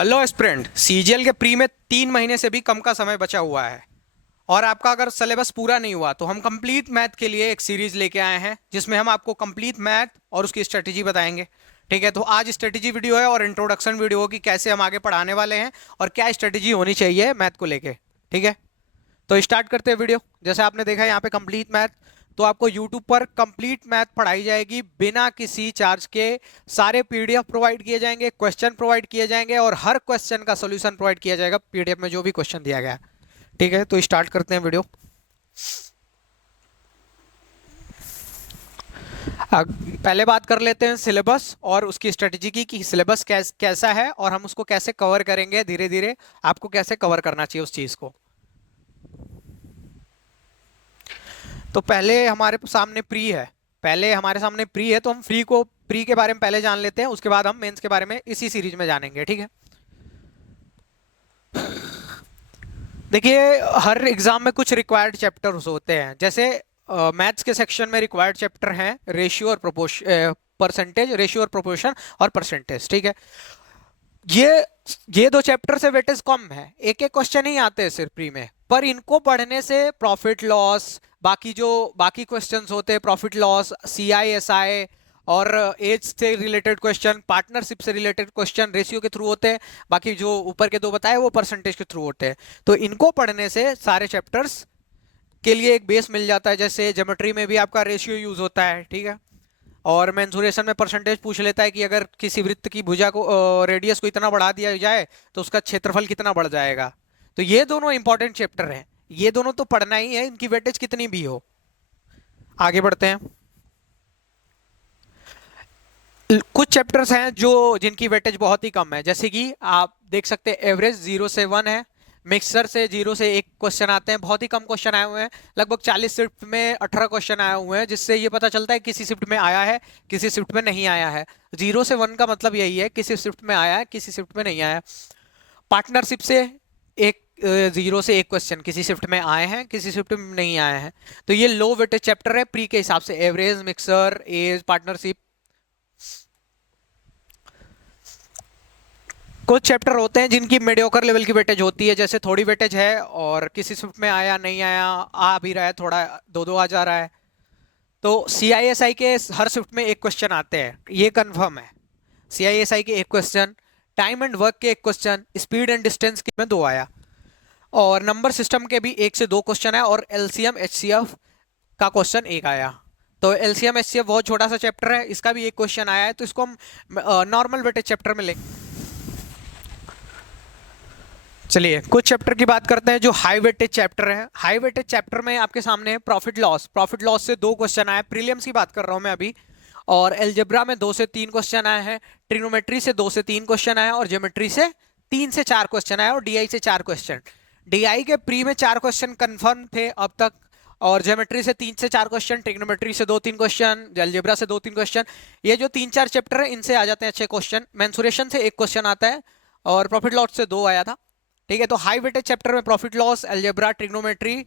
Hello aspirant, CGL के pre में 3 महीने से भी कम का समय बचा हुआ है। और आपका अगर सिलेबस पूरा नहीं हुआ तो हम कंप्लीट मैथ के लिए एक सीरीज लेके आए हैं जिसमें हम आपको कंप्लीट मैथ और उसकी स्ट्रेटेजी बताएंगे। ठीक है, तो आज स्ट्रेटेजी वीडियो है और इंट्रोडक्शन वीडियो होगी कैसे हम आगे पढ़ाने वाले हैं और क्या स्ट्रेटेजी होनी चाहिए मैथ को लेके। ठीक है, तो स्टार्ट करते हैं वीडियो। जैसे आपने देखा है यहाँ पे कंप्लीट मैथ, तो आपको यूट्यूब पर कंप्लीट मैथ पढ़ाई जाएगी बिना किसी चार्ज के। सारे पीडीएफ प्रोवाइड किए जाएंगे, क्वेश्चन प्रोवाइड किए जाएंगे और हर क्वेश्चन का सॉल्यूशन प्रोवाइड किया जाएगा पीडीएफ में जो भी क्वेश्चन दिया गया है। ठीक है, तो स्टार्ट करते हैं वीडियो। पहले बात कर लेते हैं सिलेबस और उसकी स्ट्रेटेजी की कि सिलेबस कैसा है और हम उसको कैसे कवर करेंगे। धीरे धीरे आपको कैसे कवर करना चाहिए उस चीज को। तो पहले हमारे सामने प्री है तो हम प्री के बारे में पहले जान लेते हैं, उसके बाद हम मेंस के बारे में इसी सीरीज में जानेंगे। ठीक है, देखिए हर एग्जाम में कुछ रिक्वायर्ड चैप्टर्स होते हैं। जैसे मैथ्स के सेक्शन में रिक्वायर्ड चैप्टर हैं रेशियो और प्रोपोर्शन और परसेंटेज। ठीक है, ये ये दो चैप्टर से वेटेज कम है, एक एक क्वेश्चन ही आते हैं सिर्फ प्री में, पर इनको पढ़ने से प्रॉफिट लॉस, बाकी क्वेश्चंस होते हैं, प्रॉफिट लॉस, CI SI और एज से रिलेटेड क्वेश्चन, पार्टनरशिप से रिलेटेड क्वेश्चन रेशियो के थ्रू होते हैं। बाकी जो ऊपर के दो बताए वो परसेंटेज के थ्रू होते हैं। तो इनको पढ़ने से सारे चैप्टर्स के लिए एक बेस मिल जाता है। जैसे ज्योमेट्री में भी आपका रेशियो यूज होता है। ठीक है, और मेंसुरेशन में परसेंटेज पूछ लेता है कि अगर किसी वृत्त की भुजा को रेडियस को इतना बढ़ा दिया जाए तो उसका क्षेत्रफल कितना बढ़ जाएगा। तो ये दोनों इंपॉर्टेंट चैप्टर हैं, ये दोनों तो पढ़ना ही है, इनकी वेटेज कितनी भी हो। आगे बढ़ते हैं। कुछ चैप्टर्स हैं जो जिनकी वेटेज बहुत ही कम है, जैसे कि आप देख सकते हैं एवरेज 0 से 1 है, मिक्सर से 0 से 1 क्वेश्चन आते हैं, बहुत ही कम क्वेश्चन आए हुए हैं। लगभग 40 शिफ्ट में 18 क्वेश्चन आए हुए हैं, जिससे ये पता चलता है किसी शिफ्ट में आया है किसी शिफ्ट में नहीं आया है। 0 से 1 का मतलब यही है, किसी शिफ्ट में आया है किसी शिफ्ट में नहीं आया है। पार्टनरशिप से एक 0 से 1 क्वेश्चन किसी शिफ्ट में आए हैं किसी शिफ्ट में नहीं आए हैं। तो ये लो वेटेज चैप्टर है प्री के हिसाब से, एवरेज, मिक्सर, एज, पार्टनरशिप। कुछ चैप्टर होते हैं जिनकी मीडियोकर लेवल की वेटेज होती है, जैसे थोड़ी वेटेज है और किसी शिफ्ट में आया नहीं आया, आ भी रहा है थोड़ा, दो दो आ जा रहा है। तो CI SI के हर शिफ्ट में एक क्वेश्चन आते हैं, ये कंफर्म है। CI SI के एक क्वेश्चन, टाइम एंड वर्क के एक क्वेश्चन, स्पीड एंड डिस्टेंस के में 2 आया, और नंबर सिस्टम के भी 1 से 2 क्वेश्चन है, और LCM HCF का क्वेश्चन 1 आया। तो LCM HCF बहुत छोटा सा चैप्टर है, इसका भी एक क्वेश्चन आया है, तो इसको हम नॉर्मल वेटेज चैप्टर में लेंगे। चलिए कुछ चैप्टर की बात करते हैं जो हाई वेटेज चैप्टर है। हाई वेटेज चैप्टर में आपके सामने है प्रॉफिट लॉस से 2 क्वेश्चन आए, प्रीलिम्स की बात कर रहा हूं मैं अभी। और एलजेब्रा में 2 से 3 क्वेश्चन आए हैं, ट्रिग्नोमेट्री से 2 से 3 क्वेश्चन आए और ज्योमेट्री से 3 से 4 क्वेश्चन आए, और DI से 4 क्वेश्चन। DI के प्री में 4 क्वेश्चन कंफर्म थे अब तक, और ज्योमेट्री से 3 से 4 क्वेश्चन, ट्रिग्नोमेट्री से 2-3 क्वेश्चन, अलजेब्रा से 2-3 क्वेश्चन। ये जो 3-4 चैप्टर है इनसे आ जाते हैं अच्छे क्वेश्चन। मेंसुरेशन से 1 क्वेश्चन आता है और प्रॉफिट लॉस से 2 आया था। ठीक है, तो हाई वेटेज चैप्टर में profit loss, algebra, trigonometry,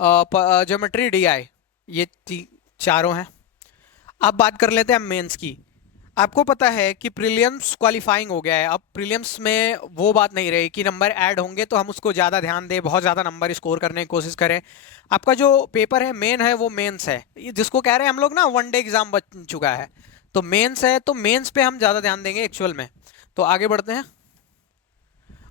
geometry, DI, ये चारों हैं। अब बात कर लेते हैं मेंस की। आपको पता है कि प्रीलिम्स क्वालिफाइंग हो गया है, अब प्रीलिम्स में वो बात नहीं रही कि नंबर ऐड होंगे तो हम उसको ज़्यादा ध्यान दें, बहुत ज़्यादा नंबर स्कोर करने की कोशिश करें। आपका जो पेपर है मेन है वो मेंस है, जिसको कह रहे हैं हम लोग ना वनडे एग्जाम बन चुका है। तो मेंस है, तो मेंस पे हम ज़्यादा ध्यान देंगे एक्चुअल में। तो आगे बढ़ते हैं।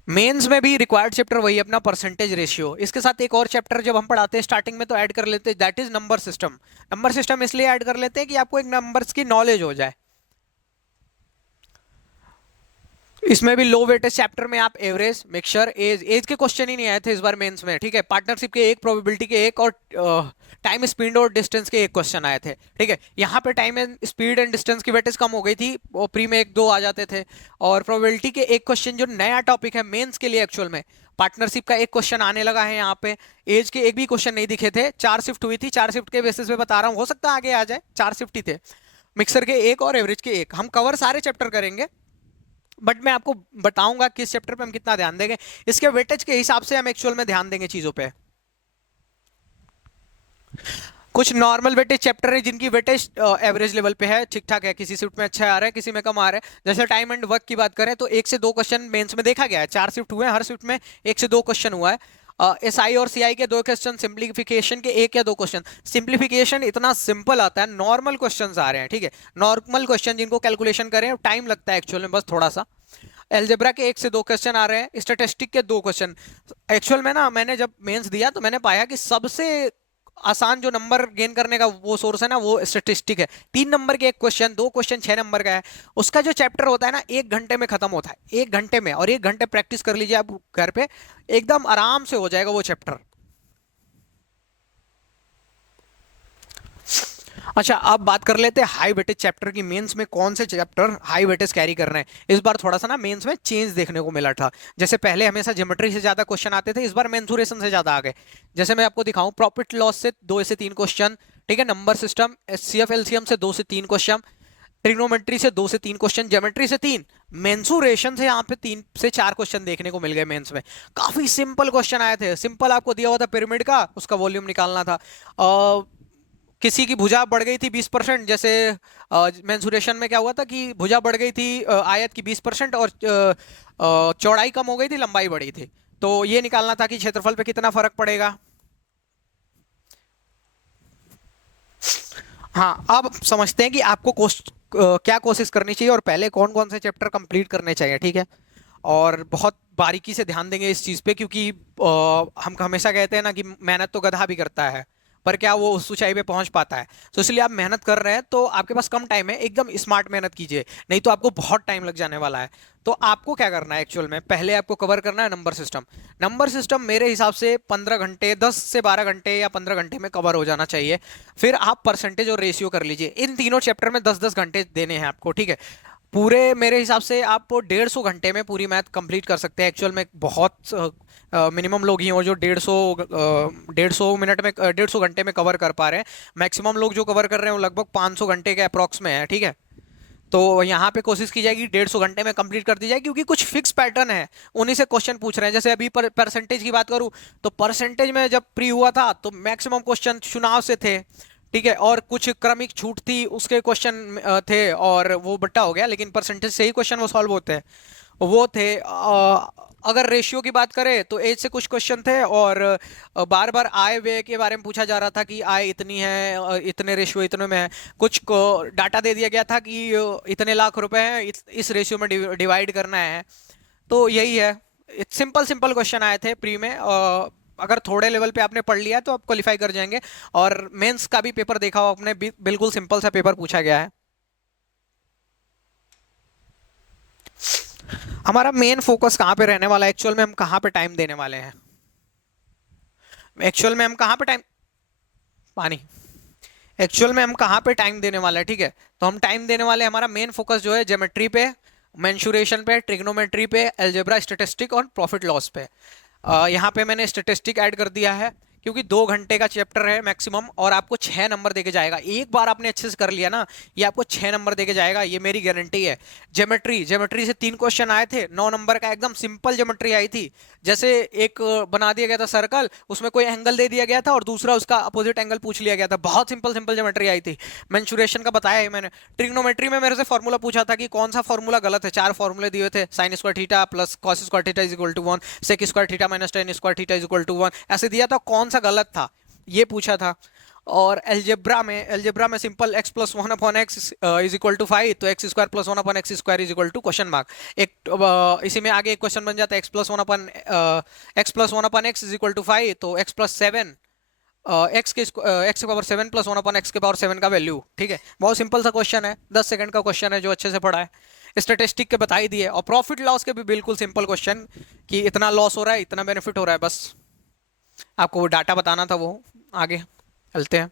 मेंस में भी रिक्वायर्ड चैप्टर वही अपना परसेंटेज रेशियो, इसके साथ एक और चैप्टर जब हम पढ़ाते हैं स्टार्टिंग में तो ऐड कर लेते हैं, that is number system. Number system इसलिए ऐड कर लेते हैं कि आपको एक नंबर्स की नॉलेज हो जाए। इसमें भी लो वेटेज चैप्टर में आप एवरेज, मिक्सचर, एज के क्वेश्चन ही नहीं आए थे इस बार मेंस में। ठीक है, पार्टनरशिप के 1, प्रोबेबिलिटी के 1 और टाइम, स्पीड और डिस्टेंस के 1 क्वेश्चन आए थे। ठीक है, यहाँ पे time and speed and distance की वेटेज कम हो गई थी, वो प्री में 1-2 आ जाते थे। और प्रोबेबिलिटी के 1 क्वेश्चन जो नया टॉपिक है मेंस के लिए एक्चुअल में, पार्टनरशिप का 1 क्वेश्चन आने लगा है यहाँ पे। एज के 1 भी क्वेश्चन नहीं दिखे थे, 4 शिफ्ट हुई थी, 4 शिफ्ट के बेसिस पे बता रहा हूँ, हो सकता है आगे आ जाए, 4 शिफ्ट ही थे। मिक्सर के 1 और एवरेज के 1, हम कवर सारे चैप्टर करेंगे, बट मैं आपको बताऊंगा किस चैप्टर पे हम कितना ध्यान देंगे, इसके वेटेज के हिसाब से हम एक्चुअल में ध्यान देंगे चीजों पे। कुछ नॉर्मल वेटेज चैप्टर है जिनकी वेटेज एवरेज लेवल पे है, ठीक ठाक है, किसी शिफ्ट में अच्छा आ रहा है, किसी में कम आ रहा है। जैसे टाइम एंड वर्क की बात करें तो 1 से 2 क्वेश्चन मेंस में देखा गया है, 4 शिफ्ट हुए हैं, हर शिफ्ट में 1 से 2 क्वेश्चन हुआ है। एसआई और सीआई के 2 क्वेश्चन, सिंप्लीफिकेशन के 1 या 2 क्वेश्चन। सिंप्लीफिकेशन इतना सिंपल आता है, नॉर्मल क्वेश्चन आ रहे हैं, ठीक है, नॉर्मल क्वेश्चन जिनको कैलकुलेशन करें टाइम लगता है एक्चुअल में बस थोड़ा सा। एल्जेब्रा के 1 से 2 क्वेश्चन आ रहे हैं, स्टैटिस्टिक के 2 क्वेश्चन। एक्चुअल में ना मैंने जब मेंस दिया तो मैंने पाया कि सबसे आसान जो नंबर गेन करने का वो सोर्स है ना वो स्टैटिस्टिक है। 3 नंबर के 1 क्वेश्चन, 2 क्वेश्चन 6 नंबर का है। उसका जो चैप्टर होता है ना 1 घंटे में खत्म होता है, 1 घंटे में, और 1 घंटे प्रैक्टिस कर लीजिए आप घर पे, एकदम आराम से हो जाएगा वो चैप्टर। अच्छा, अब बात कर लेते हैं हाई वेटेज चैप्टर की। मेंस में कौन से चैप्टर हाई वेटेज कैरी कर रहे हैं? इस बार थोड़ा सा ना मेंस में चेंज देखने को मिला था। जैसे पहले हमेशा ज्योमेट्री से ज्यादा क्वेश्चन आते थे, इस बार मेंसुरेशन से ज्यादा आ गए। जैसे मैं आपको दिखाऊं, प्रॉफिट लॉस से 2 से 3 क्वेश्चन, ठीक है, नंबर सिस्टम एचसीएफ एलसीएम से 2 से 3 क्वेश्चन, ट्रिग्नोमेट्री से 2 से 3 क्वेश्चन, ज्योमेट्री से 3, मेंसुरेशन से यहाँ पे 3 से 4 क्वेश्चन देखने को मिल गए मेंस में। काफी सिंपल क्वेश्चन आए थे, सिंपल आपको दिया हुआ था पिरामिड का, उसका वॉल्यूम निकालना था। किसी की भुजा बढ़ गई थी 20%, जैसे मेंसुरेशन में क्या हुआ था कि भुजा बढ़ गई थी आयत की 20%, और चौड़ाई कम हो गई थी, लंबाई बढ़ी थी। तो ये निकालना था कि क्षेत्रफल पे कितना फर्क पड़ेगा। हाँ, अब समझते हैं कि आपको क्या कोशिश करनी चाहिए और पहले कौन कौन से चैप्टर कंप्लीट करने चाहिए, ठीक है। और बहुत बारीकी से ध्यान देंगे इस चीज पे, क्योंकि हम हमेशा कहते हैं ना कि मेहनत तो गधा भी करता है, पर क्या वो उस ऊंचाई पे पहुंच पाता है? तो इसलिए आप मेहनत कर रहे हैं तो आपके पास कम टाइम है, एकदम स्मार्ट मेहनत कीजिए, नहीं तो आपको बहुत टाइम लग जाने वाला है। तो आपको क्या करना है एक्चुअल में, पहले आपको कवर करना है नंबर सिस्टम। नंबर सिस्टम मेरे हिसाब से 15 घंटे, 10 से 12 घंटे या 15 घंटे में कवर हो जाना चाहिए। फिर आप परसेंटेज और रेशियो कर लीजिए, इन तीनों चैप्टर में 10-10 घंटे देने हैं आपको, ठीक है। पूरे मेरे हिसाब से आप 150 घंटे में पूरी मैथ कंप्लीट कर सकते हैं। एक्चुअल में बहुत मिनिमम लोग ही हो जो 150 मिनट में 150 घंटे में कवर कर पा रहे हैं। मैक्सिमम लोग जो कवर कर रहे हैं वो लगभग 500 घंटे के अप्रॉक्स में है, ठीक है। तो यहाँ पे कोशिश की जाएगी 150 घंटे में कंप्लीट कर दी जाए, क्योंकि कुछ फिक्स पैटर्न है, उन्हीं से क्वेश्चन पूछ रहे हैं। जैसे अभी परसेंटेज की बात करूँ तो परसेंटेज में जब प्री हुआ था तो मैक्सिमम क्वेश्चन चुनाव से थे, ठीक है, और कुछ क्रमिक छूट थी उसके क्वेश्चन थे, और वो बट्टा हो गया, लेकिन परसेंटेज से ही क्वेश्चन वो सॉल्व होते हैं, वो थे। अगर रेशियो की बात करें तो एज से कुछ क्वेश्चन थे, और बार बार आय व्यय के बारे में पूछा जा रहा था कि आय इतनी है, इतने रेशियो इतने में है। कुछ को डाटा दे दिया गया था कि इतने लाख रुपए हैं, इस रेशियो में डिवाइड करना है। तो यही है, सिंपल सिंपल क्वेश्चन आए थे प्री में। अगर थोड़े लेवल पे आपने पढ़ लिया तो आप क्वालिफाई कर जाएंगे। और मेंस का भी पेपर देखा हो आपने, बिल्कुल सिंपल सा पेपर पूछा गया है। हमारा मेन फोकस कहाँ पे रहने वाला है, एक्चुअल में हम कहाँ पे टाइम देने वाले हैं? एक्चुअल में हम कहाँ पे टाइम, पानी, एक्चुअल में हम कहाँ पे टाइम देने वाले हैं, ठीक है। तो हम टाइम देने वाले हैं, हमारा मेन फोकस जो है ज्योमेट्री पे, मेंसुरेशन पे, ट्रिग्नोमेट्री पे, अलजेब्रा, स्टैटिस्टिक और प्रॉफिट लॉस पे। यहाँ पे मैंने स्टैटिस्टिक ऐड कर दिया है, क्योंकि 2 घंटे का चैप्टर है मैक्सिमम, और आपको 6 नंबर देके जाएगा। एक बार आपने अच्छे से कर लिया ना, ये आपको 6 नंबर देके जाएगा, ये मेरी गारंटी है। ज्योमेट्री, ज्योमेट्री से 3 क्वेश्चन आए थे, 9 नंबर का, एकदम सिंपल ज्योमेट्री आई थी। जैसे एक बना दिया गया था सर्कल, उसमें कोई एंगल दे दिया गया था और दूसरा उसका अपोजिट एंगल पूछ लिया गया था, बहुत सिंपल सिंपल ज्योमेट्री आई थी। मेंसुरेशन का बताया है मैंने। ट्रिग्नोमेट्री में मेरे से फॉर्मूला पूछा था कि कौन सा फॉर्मूला गलत है, 4 फॉर्मूले दिए थे, sine square theta plus cos square theta is equal to 1, sec square theta minus tan square theta is equal to 1, ऐसे दिया था, कौन सा गलत था ये पूछा था। और एल्जेब्रा में simple x plus one upon x is equal to 5, तो x square plus one upon x square is equal to question mark. एक इसी में आगे एक क्वेश्चन बन जाता है, x plus one upon x is equal to 5, तो x प्लस 7, एक्स के power 7 plus one upon x के पावर 7 का वैल्यू, ठीक है। बहुत सिंपल सा क्वेश्चन है, 10 सेकंड का क्वेश्चन है, जो अच्छे से पढ़ा है। स्टैटिस्टिक के बता ही दिए, और प्रॉफिट लॉस के भी बिल्कुल सिंपल क्वेश्चन, कि इतना लॉस हो रहा है, इतना बेनिफिट हो रहा है, बस आपको वो डाटा बताना था। वो आगे चलते हैं,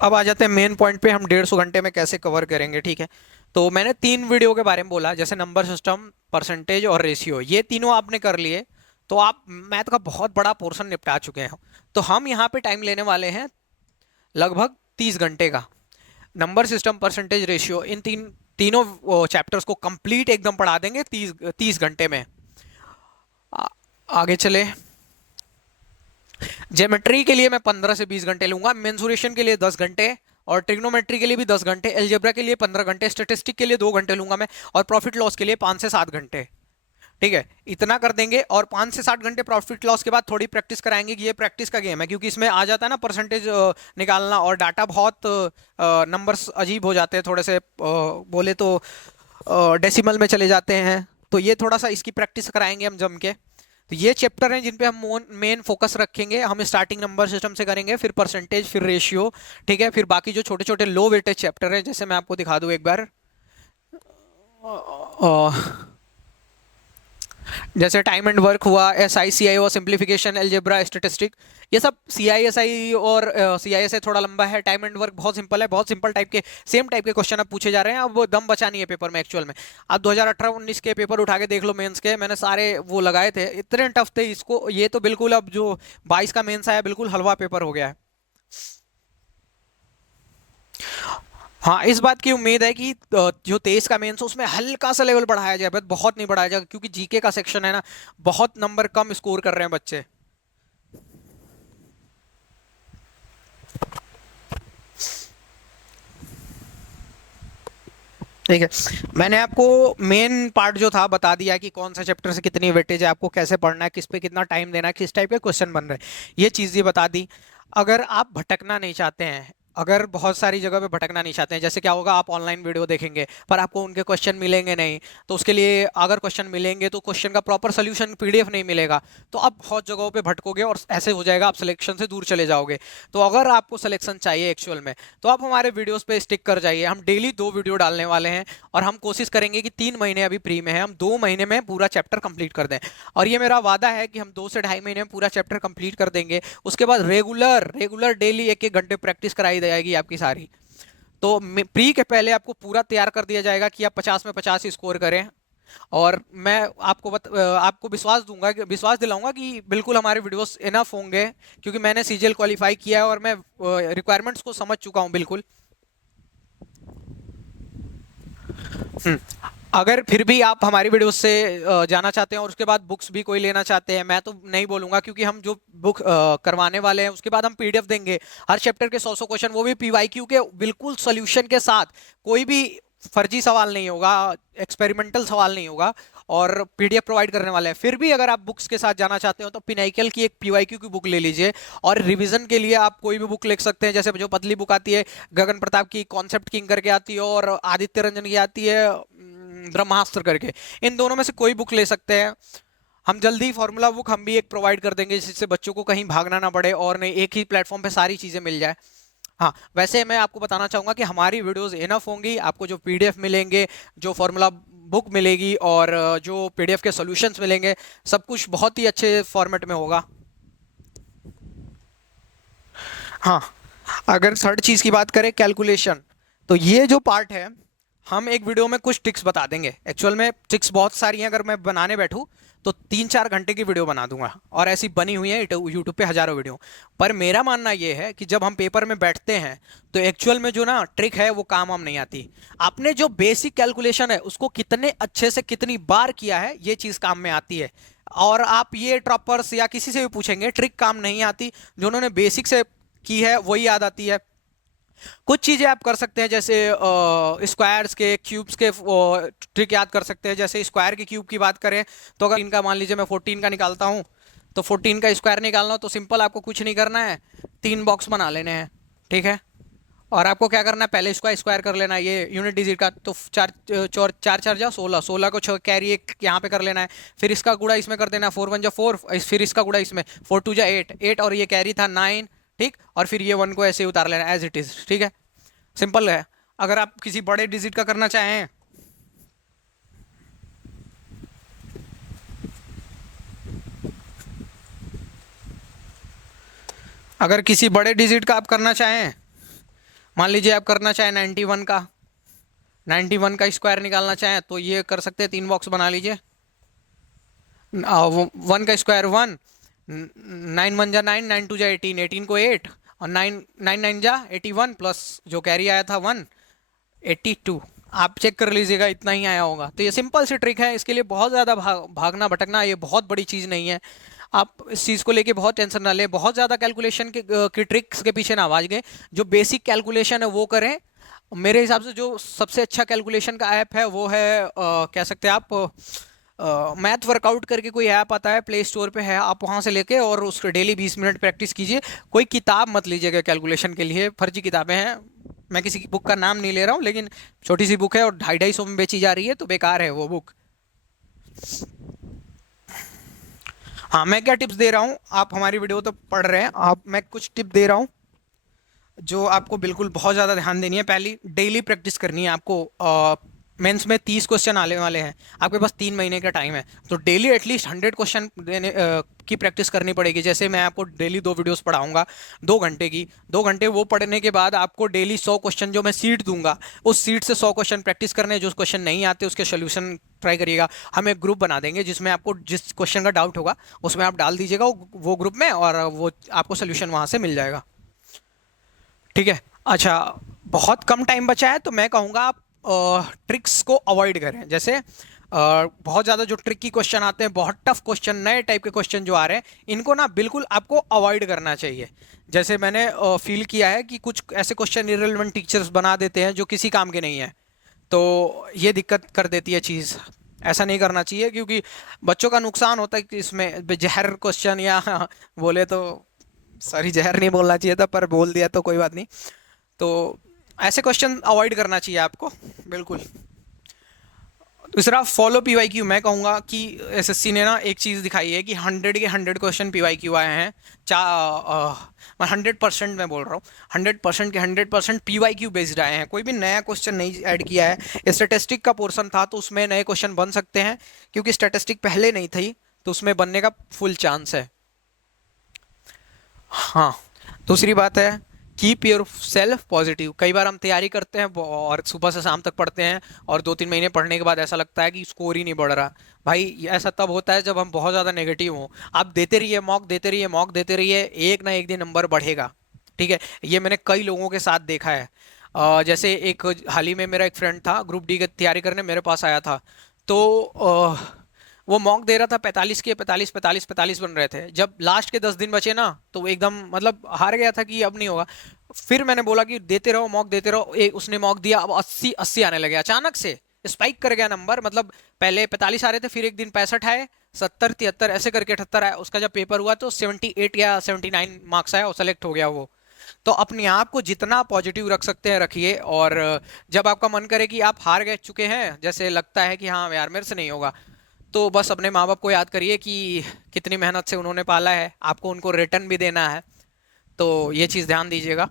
अब आ जाते हैं मेन पॉइंट पे, हम 150 घंटे में कैसे कवर करेंगे, ठीक है। तो मैंने 3 वीडियो के बारे में बोला, जैसे नंबर सिस्टम, परसेंटेज और रेशियो, ये तीनों आपने कर लिए तो आप मैथ का बहुत बड़ा पोर्शन निपटा चुके हैं। तो हम यहाँ पे टाइम लेने वाले हैं लगभग 30 घंटे का। नंबर सिस्टम, परसेंटेज, रेशियो, इन तीनों चैप्टर्स को कंप्लीट एकदम पढ़ा देंगे 30 घंटे में। आ, आगे चले। ज्योमेट्री के लिए मैं 15 से 20 घंटे लूंगा, मेंसुरेशन के लिए 10 घंटे, और ट्रिग्नोमेट्री के लिए भी 10 घंटे, अलजेब्रा के लिए 15 घंटे, स्टैटिस्टिक के लिए 2 घंटे लूंगा मैं, और प्रॉफिट लॉस के लिए 5 से 7 घंटे। ठीक है, इतना कर देंगे, और 5 से 7 घंटे प्रॉफिट लॉस के बाद थोड़ी प्रैक्टिस कराएंगे कि ये प्रैक्टिस का गेम है, क्योंकि इसमें आ जाता है ना परसेंटेज निकालना, और डाटा बहुत नंबर्स अजीब हो जाते हैं थोड़े से, बोले तो डेसिमल में चले जाते हैं, तो ये थोड़ा सा इसकी प्रैक्टिस कराएंगे हम जम के। तो ये चैप्टर हैं जिन पे हम मेन फोकस रखेंगे। हम स्टार्टिंग नंबर सिस्टम से करेंगे, फिर परसेंटेज, फिर रेशियो। ठीक है, फिर बाकी जो छोटे छोटे लो वेटेज चैप्टर हैं, जैसे मैं आपको दिखा दूं एक बार, जैसे टाइम एंड वर्क हुआ, एस आई सी आई हुआ, सिंप्लीफिकेशन, एल्जेब्रा, स्टेटिस्टिक, ये सब सी आई एस आई, और सी आई एस आई थोड़ा लंबा है, टाइम एंड वर्क बहुत सिंपल है, बहुत सिंपल टाइप के, सेम टाइप के क्वेश्चन अब पूछे जा रहे हैं। अब वो दम बचा नहीं है पेपर में एक्चुअल में। आप 2018-19 के पेपर उठा के देख लो मेंस के, मैंने सारे वो लगाए थे, इतने टफ थे इसको, ये तो बिल्कुल अब जो 22 का मेंस आया बिल्कुल हलवा पेपर हो गया है। हाँ, इस बात की उम्मीद है कि जो 23 का मेंस है उसमें हल्का सा लेवल बढ़ाया जाए, बट बहुत नहीं बढ़ाया जाएगा, क्योंकि जीके का सेक्शन है ना, बहुत नंबर कम स्कोर कर रहे हैं बच्चे। ठीक है, मैंने आपको मेन पार्ट जो था बता दिया कि कौन सा चैप्टर से कितनी वेटेज है, आपको कैसे पढ़ना है, किस पे कितना टाइम देना है, किस टाइप के क्वेश्चन बन रहे हैं, ये चीज़ ये बता दी। अगर आप भटकना नहीं चाहते हैं, अगर बहुत सारी जगह पे भटकना नहीं चाहते हैं, जैसे क्या होगा, आप ऑनलाइन वीडियो देखेंगे पर आपको उनके क्वेश्चन मिलेंगे नहीं, तो उसके लिए अगर क्वेश्चन मिलेंगे तो क्वेश्चन का प्रॉपर सोल्यूशन पीडीएफ नहीं मिलेगा, तो आप बहुत जगहों पे भटकोगे और ऐसे हो जाएगा आप सिलेक्शन से दूर चले जाओगे। तो अगर आपको सिलेक्शन चाहिए एक्चुअल में, तो आप हमारे वीडियोस पे स्टिक कर जाइए। हम डेली 2 वीडियो डालने वाले हैं, और हम कोशिश करेंगे कि 3 महीने अभी फ्री में है, हम 2 महीने में पूरा चैप्टर कंप्लीट कर दें, और ये मेरा वादा है कि हम 2 से ढाई महीने में पूरा चैप्टर कंप्लीट कर देंगे। उसके बाद रेगुलर रेगुलर डेली 1-1 घंटे प्रैक्टिस कराई जाएगी आपकी सारी। तो प्री के पहले आपको पूरा तैयार कर दिया जाएगा कि आप 50 में 50 स्कोर करें, और मैं आपको विश्वास दिलाऊंगा कि बिल्कुल हमारे वीडियोस इनफ होंगे, क्योंकि मैंने सीजीएल क्वालिफाई किया है और मैं रिक्वायरमेंट्स को समझ चुका हूं बिल्कुल। हम्म, अगर फिर भी आप हमारी वीडियो से जाना चाहते हैं और उसके बाद बुक्स भी कोई लेना चाहते हैं, मैं तो नहीं बोलूंगा, क्योंकि हम जो बुक करवाने वाले हैं उसके बाद हम पीडीएफ देंगे, हर चैप्टर के 100 क्वेश्चन, वो भी पीवाईक्यू के बिल्कुल सोल्यूशन के साथ, कोई भी फर्जी सवाल नहीं होगा, एक्सपेरिमेंटल सवाल नहीं होगा, और पीडीएफ प्रोवाइड करने वाले हैं। फिर भी अगर आप बुक्स के साथ जाना चाहते हो तो पिनाइकल की एक पीवाईक्यू की बुक ले लीजिए, और रिवीजन के लिए आप कोई भी बुक लिख सकते हैं, जैसे जो पतली बुक आती है, गगन प्रताप की कॉन्सेप्ट किंग करके आती है, और आदित्य रंजन की आती है ब्रह्मास्त्र करके, इन दोनों में से कोई बुक ले सकते हैं। हम जल्दी फॉर्मूला बुक हम भी एक प्रोवाइड कर देंगे, जिससे बच्चों को कहीं भागना ना पड़े, और नहीं एक ही प्लेटफॉर्म पे सारी चीज़ें मिल जाए। हाँ, वैसे मैं आपको बताना चाहूँगा कि हमारी वीडियोस इनफ होंगी, आपको जो पीडीएफ मिलेंगे, जो फॉर्मूला बुक मिलेगी, और जो पीडीएफ के सॉल्यूशंस मिलेंगे, सब कुछ बहुत ही अच्छे फॉर्मेट में होगा। हाँ, अगर थर्ड चीज़ की बात करें, कैलकुलेशन, तो ये जो पार्ट है, हम एक वीडियो में कुछ ट्रिक्स बता देंगे। एक्चुअल में ट्रिक्स बहुत सारी हैं, अगर मैं बनाने बैठूं तो 3-4 घंटे की वीडियो बना दूंगा, और ऐसी बनी हुई है यूट्यूब पे हजारों वीडियो। पर मेरा मानना ये है कि जब हम पेपर में बैठते हैं तो एक्चुअल में जो ना ट्रिक है वो काम हम नहीं आती। आपने जो बेसिक कैलकुलेशन है उसको कितने अच्छे से कितनी बार किया है, ये चीज़ काम में आती है। और आप ये टॉपर्स या किसी से भी पूछेंगे, ट्रिक काम नहीं आती, जो उन्होंने बेसिक से की है वही याद आती है। कुछ चीजें आप कर सकते हैं, जैसे स्क्वायर्स के, क्यूब्स के ट्रिक याद कर सकते हैं। जैसे स्क्वायर के क्यूब की बात करें, तो अगर इनका मान लीजिए मैं 14 का निकालता हूं, तो 14 का स्क्वायर निकालना हो तो सिंपल, आपको कुछ नहीं करना है, 3 बॉक्स बना लेने हैं। ठीक है, और आपको क्या करना है, पहले इसका स्क्वायर कर लेना है, ये यूनिट डिजिट का, तो 4 4 जा 16, 16 को कैरी एक यहाँ पे कर लेना है, फिर इसका गुड़ा इसमें कर देना है, 4 1 जा 4, फिर इसका गुड़ा इसमें, 4 2 जा 8, 8, और ये कैरी था 9। ठीक, और फिर ये 1 को ऐसे ही उतार लेना एज इट इज। ठीक है, सिंपल है। अगर आप किसी बड़े डिजिट का करना चाहें, अगर किसी बड़े डिजिट का आप करना चाहें, मान लीजिए आप करना चाहें 91 का, 91 का स्क्वायर निकालना चाहें, तो ये कर सकते हैं, 3 बॉक्स बना लीजिए। 1 का स्क्वायर 1, 9 1 जा 9, 9 2 जा 18, 18 को 8, और 9 9 9 जा 81, प्लस जो कैरी आया था 1, 82। आप चेक कर लीजिएगा, इतना ही आया होगा। तो ये सिंपल सी ट्रिक है, इसके लिए बहुत ज़्यादा भागना भटकना ये बहुत बड़ी चीज़ नहीं है। आप इस चीज़ को लेके बहुत टेंशन ना ले, बहुत ज़्यादा कैलकुलेशन की ट्रिक्स के पीछे ना आवाज गए। जो बेसिक कैलकुलेशन है वो करें। मेरे हिसाब से जो सबसे अच्छा कैलकुलेशन का ऐप है वो है कह सकते हैं आप मैथ वर्कआउट करके कोई ऐप आता है, प्ले स्टोर पे है, आप वहां से लेके और उसको डेली 20 मिनट प्रैक्टिस कीजिए। कोई किताब मत लीजिएगा कैलकुलेशन के लिए, फर्जी किताबें हैं। मैं किसी की बुक का नाम नहीं ले रहा हूँ, लेकिन छोटी सी बुक है और 250-250 में बेची जा रही है, तो बेकार है वो बुक। हाँ, मैं क्या टिप्स दे रहा हूँ, आप हमारी वीडियो तो पढ़ रहे हैं, आप मैं कुछ टिप दे रहा हूँ जो आपको बिल्कुल बहुत ज़्यादा ध्यान देनी है। पहली, डेली प्रैक्टिस करनी है आपको। मेंस में 30 क्वेश्चन आने वाले हैं, आपके पास 3 महीने का टाइम है, तो डेली एटलीस्ट 100 क्वेश्चन देने की प्रैक्टिस करनी पड़ेगी। जैसे मैं आपको डेली 2 वीडियोस पढ़ाऊंगा 2 घंटे की, 2 घंटे वो पढ़ने के बाद आपको डेली 100 क्वेश्चन जो मैं सीट दूंगा, उस सीट से 100 क्वेश्चन प्रैक्टिस करने हैं। जो क्वेश्चन नहीं आते उसके सोल्यूशन ट्राई करिएगा। हम एक ग्रुप बना देंगे जिसमें आपको जिस क्वेश्चन का डाउट होगा उसमें आप डाल दीजिएगा वो ग्रुप में, और वो आपको सोल्यूशन वहां से मिल जाएगा। ठीक है। अच्छा, बहुत कम टाइम बचा है, तो मैं कहूँगा आप ट्रिक्स को अवॉइड करें। जैसे बहुत ज़्यादा जो ट्रिकी क्वेश्चन आते हैं, बहुत टफ क्वेश्चन, नए टाइप के क्वेश्चन जो आ रहे हैं, इनको ना बिल्कुल आपको अवॉइड करना चाहिए। जैसे मैंने फील किया है कि कुछ ऐसे क्वेश्चन इररिलेवेंट टीचर्स बना देते हैं जो किसी काम के नहीं है, तो ये दिक्कत कर देती है चीज़। ऐसा नहीं करना चाहिए, क्योंकि बच्चों का नुकसान होता है कि इसमें जहर क्वेश्चन या बोले तो, सॉरी जहर नहीं बोलना चाहिए था पर बोल दिया तो कोई बात नहीं। तो ऐसे क्वेश्चन अवॉइड करना चाहिए आपको बिल्कुल। दूसरा, फॉलो पीवाईक्यू। मैं कहूँगा कि एसएससी ने ना एक चीज़ दिखाई है कि 100 के 100 क्वेश्चन पीवाईक्यू आए हैं। मैं 100% में बोल रहा हूँ, 100% के 100% पीवाईक्यू बेस्ड आए हैं। कोई भी नया क्वेश्चन नहीं ऐड किया है। स्टैटिस्टिक का पोर्शन था तो उसमें नए क्वेश्चन बन सकते हैं, क्योंकि स्टैटिस्टिक पहले नहीं थी, तो उसमें बनने का फुल चांस है। हाँ, दूसरी बात है, कीप योर सेल्फ पॉजिटिव। कई बार हम तैयारी करते हैं और सुबह से शाम तक पढ़ते हैं, और 2-3 महीने पढ़ने के बाद ऐसा लगता है कि स्कोर ही नहीं बढ़ रहा। भाई ऐसा तब होता है जब हम बहुत ज़्यादा नेगेटिव हों। आप देते रहिए, मॉक देते रहिए, मॉक देते रहिए, एक ना एक दिन नंबर बढ़ेगा। ठीक है, ये मैंने कई लोगों के साथ देखा है। जैसे एक हाल ही में मेरा एक फ्रेंड था, ग्रुप डी की तैयारी करने मेरे पास आया था, तो वो मॉक दे रहा था, 45 के 45 45 45 बन रहे थे। जब लास्ट के 10 दिन बचे ना, तो वो एकदम मतलब हार गया था कि अब नहीं होगा। फिर मैंने बोला कि देते रहो, मॉक देते रहो। एक उसने मॉक दिया, अब 80 80 आने लगे, अचानक से स्पाइक कर गया नंबर। मतलब पहले 45 आ रहे थे, फिर एक दिन 65 आए, 70 73 ऐसे करके 78 आया। उसका जब पेपर हुआ तो 78 या 79 मार्क्स आया और सेलेक्ट हो गया वो। तो अपने आप को जितना पॉजिटिव रख सकते हैं रखिए, और जब आपका मन करे कि आप हार गए चुके हैं, जैसे लगता है कि हाँ यार मेरे से नहीं होगा, तो बस अपने माँ बाप को याद करिए कि कितनी मेहनत से उन्होंने पाला है आपको, उनको रिटर्न भी देना है। तो ये चीज़ ध्यान दीजिएगा।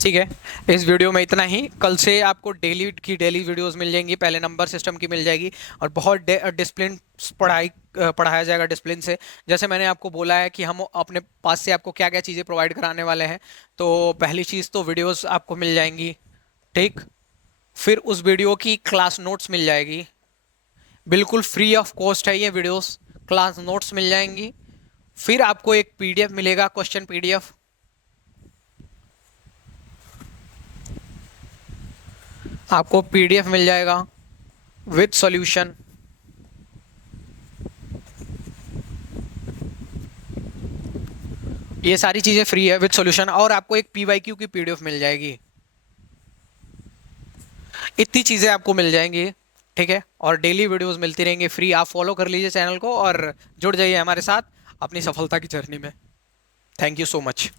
ठीक है, इस वीडियो में इतना ही। कल से आपको डेली वीडियोस मिल जाएंगी, पहले नंबर सिस्टम की मिल जाएगी, और बहुत डिसिप्लिन पढ़ाया जाएगा डिसिप्लिन से। जैसे मैंने आपको बोला है कि हम अपने पास से आपको क्या क्या चीज़ें प्रोवाइड कराने वाले हैं, तो पहली चीज़ तो वीडियोस आपको मिल जाएंगी। ठीक, फिर उस वीडियो की क्लास नोट्स मिल जाएगी, बिल्कुल फ्री ऑफ कॉस्ट है ये वीडियोस। क्लास नोट्स मिल जाएंगी, फिर आपको एक पीडीएफ मिलेगा, क्वेश्चन पीडीएफ। आपको पीडीएफ मिल जाएगा विद सॉल्यूशन। ये सारी चीज़ें फ्री है विद सॉल्यूशन, और आपको एक पीवाईक्यू की पीडीएफ मिल जाएगी। इतनी चीज़ें आपको मिल जाएंगी। ठीक है, और डेली वीडियोस मिलती रहेंगी फ्री। आप फॉलो कर लीजिए चैनल को और जुड़ जाइए हमारे साथ अपनी सफलता की जर्नी में। Thank you so much.